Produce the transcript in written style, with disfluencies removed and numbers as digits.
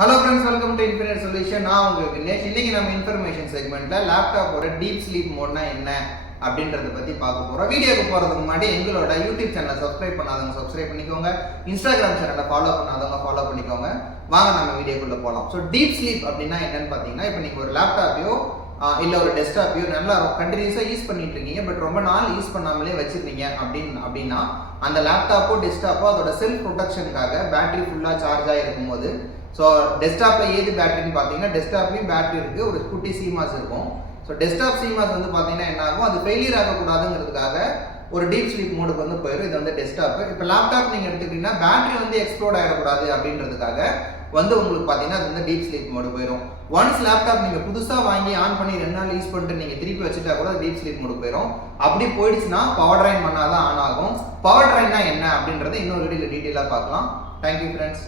Hello friends, welcome to Infinite Solution. நான் உங்களுக்கு இன்னைக்கு நம்ம இன்ஃபர்மேஷன் செக்மெண்ட்ல லேப்டாப்போட டீப் ஸ்லீப் மோட்னா என்ன அப்படின்றத பத்தி பார்க்க போறோம். வீடியோக்கு போறதுக்கு முன்னாடி எங்களோட யூடியூப் சேனலை சப்ஸ்கிரைப் பண்ணாதவங்க சப்ஸ்கிரைப் பண்ணிக்கோங்க. இன்ஸ்டாகிராம் சேனலை ஃபாலோ பண்ணாதவங்க ஃபாலோ பண்ணிக்கோங்க. வாங்க நம்ம வீடியோக்குள்ள போகலாம். ஸோ டீப் ஸ்லீப் அப்படின்னா என்னன்னு பார்த்தீங்கன்னா, இப்போ நீங்க ஒரு லேப்டாப்பையோ இல்லை ஒரு டெஸ்க்டாப்பையோ நல்லா கண்டினியூஸாக யூஸ் பண்ணிட்டு இருக்கீங்க, பட் ரொம்ப நாள் யூஸ் பண்ணாமலே வச்சிருக்கீங்க அப்படின்னா அந்த லேப்டாப்போ டெஸ்க்டாப்போ அதோட செல்ஃப் ப்ரொடெக்ஷனுக்காக பேட்டரி ஃபுல்லாக சார்ஜ் ஆகிருக்கும் போது, ஸோ டெஸ்க்டாப்பில் ஏது பேட்டரின்னு பார்த்தீங்கன்னா டெஸ்க்டாப்லேயும் பேட்டரி இருக்குது, ஒரு குட்டி சிமாஸ் இருக்கும். ஸோ டெஸ்க்டாப் சிமாஸ் வந்து பார்த்தீங்கன்னா என்ன ஆகும், அது ஃபெயிலியர் ஆகக்கூடாதுங்கிறதுக்காக ஒரு டீப் ஸ்லீப் மோடுக்கு வந்து போயிடும். இது வந்து டெஸ்க்டாப். இப்போ லேப்டாப் நீங்கள் எடுத்துக்கிட்டீங்கன்னா பேட்டரி வந்து எக்ஸ்ப்ளோட் ஆகிடக்கூடாது அப்படின்றதுக்காக வந்து உங்களுக்கு பார்த்தீங்கன்னா அது வந்து டீப் ஸ்லீப் மோடு போயிடும். ஒன்ஸ் லேப்டாப் நீங்கள் புதுசாக வாங்கி ஆன் பண்ணி 2 நாள் யூஸ் பண்ணிட்டு நீங்கள் திருப்பி வச்சுட்டா கூட டீப் ஸ்லீப் மோடு போயிடும். அப்படி போயிடுச்சுன்னா பவர் ட்ரைன் பண்ணாதான் ஆன் ஆகும். பவர் ட்ரைன்னா என்ன அப்படின்றத இன்னொரு வீடியோவில் டீட்டெயிலாக பார்க்கலாம். Thank you friends.